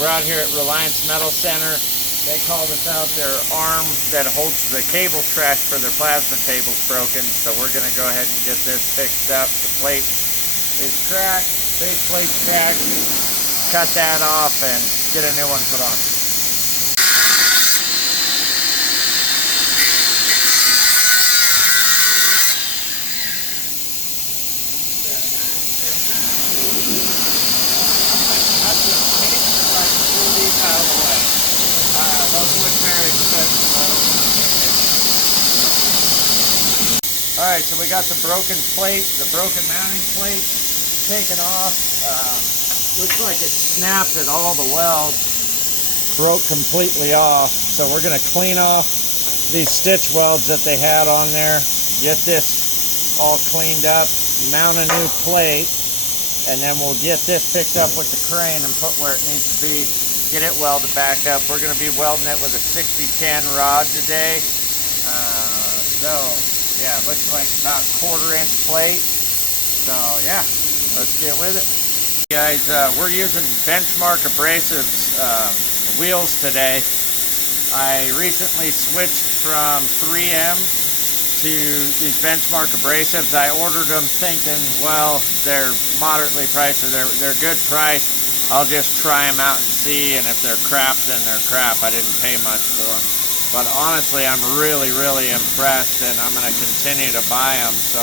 We're out here at Reliance Metal Center. They called us out. Their arm that holds the cable trash for their plasma table's broken, so we're going to go ahead and get this fixed up. The plate is cracked, base plate's cracked. Cut that off and get a new one put on. Alright, so we got the broken plate, the broken mounting plate taken off. Looks like it snapped at all the welds, broke completely off. So we're going to clean off these stitch welds that they had on there, get this all cleaned up, mount a new plate, and then we'll get this picked up with the crane and put where it needs to be, get it welded back up. We're going to be welding it with a 6010 rod today. Yeah, it looks like about 1/4 inch plate. So yeah, let's get with it. Guys, we're using Benchmark Abrasives wheels today. I recently switched from 3M to these Benchmark Abrasives. I ordered them thinking, well, they're moderately priced, or they're good price. I'll just try them out and see, and if they're crap, then they're crap. I didn't pay much for them. But honestly, I'm really, really impressed, and I'm going to continue to buy them. So,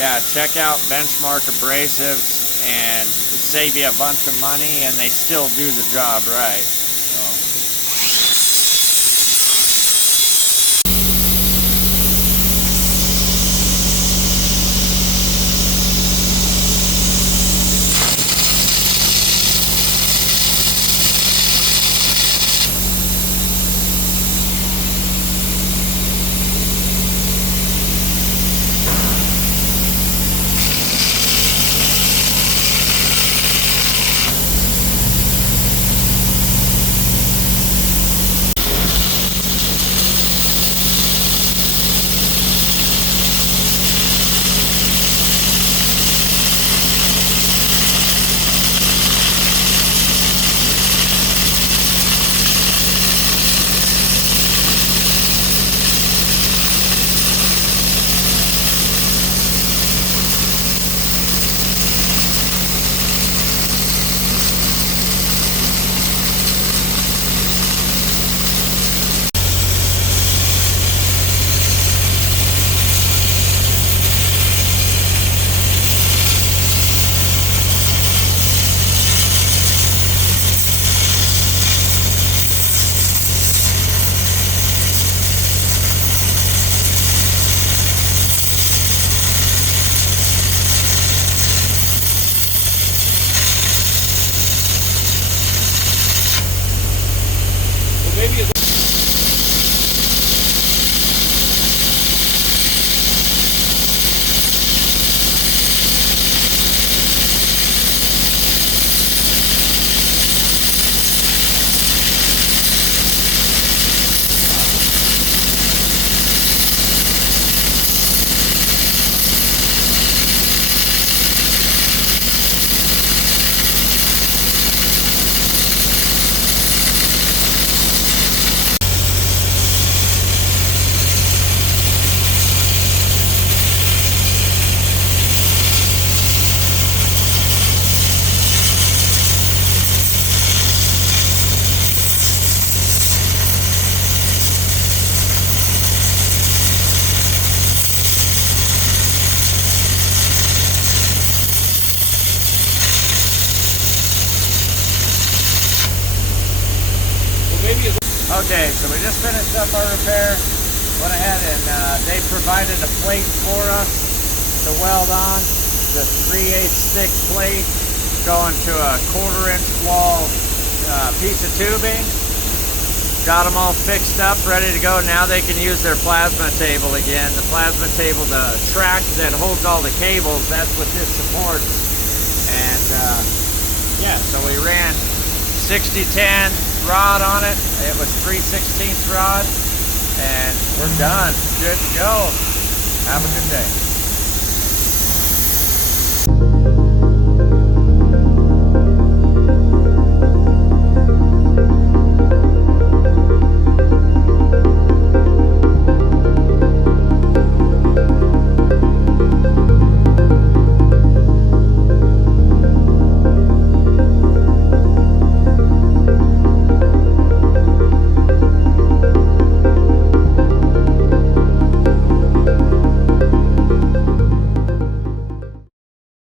yeah, check out Benchmark Abrasives and save you a bunch of money, and they still do the job right. Okay, so we just finished up our repair. Went ahead and they provided a plate for us to weld on. The 3/8 thick plate going to a 1/4 inch wall piece of tubing. Got them all fixed up, ready to go. Now they can use their plasma table again. The plasma table, the track that holds all the cables, that's what this supports. And yeah, so we ran 6010 rod on it. It was 3/16 rod, and we're done. Good to go. Have a good day.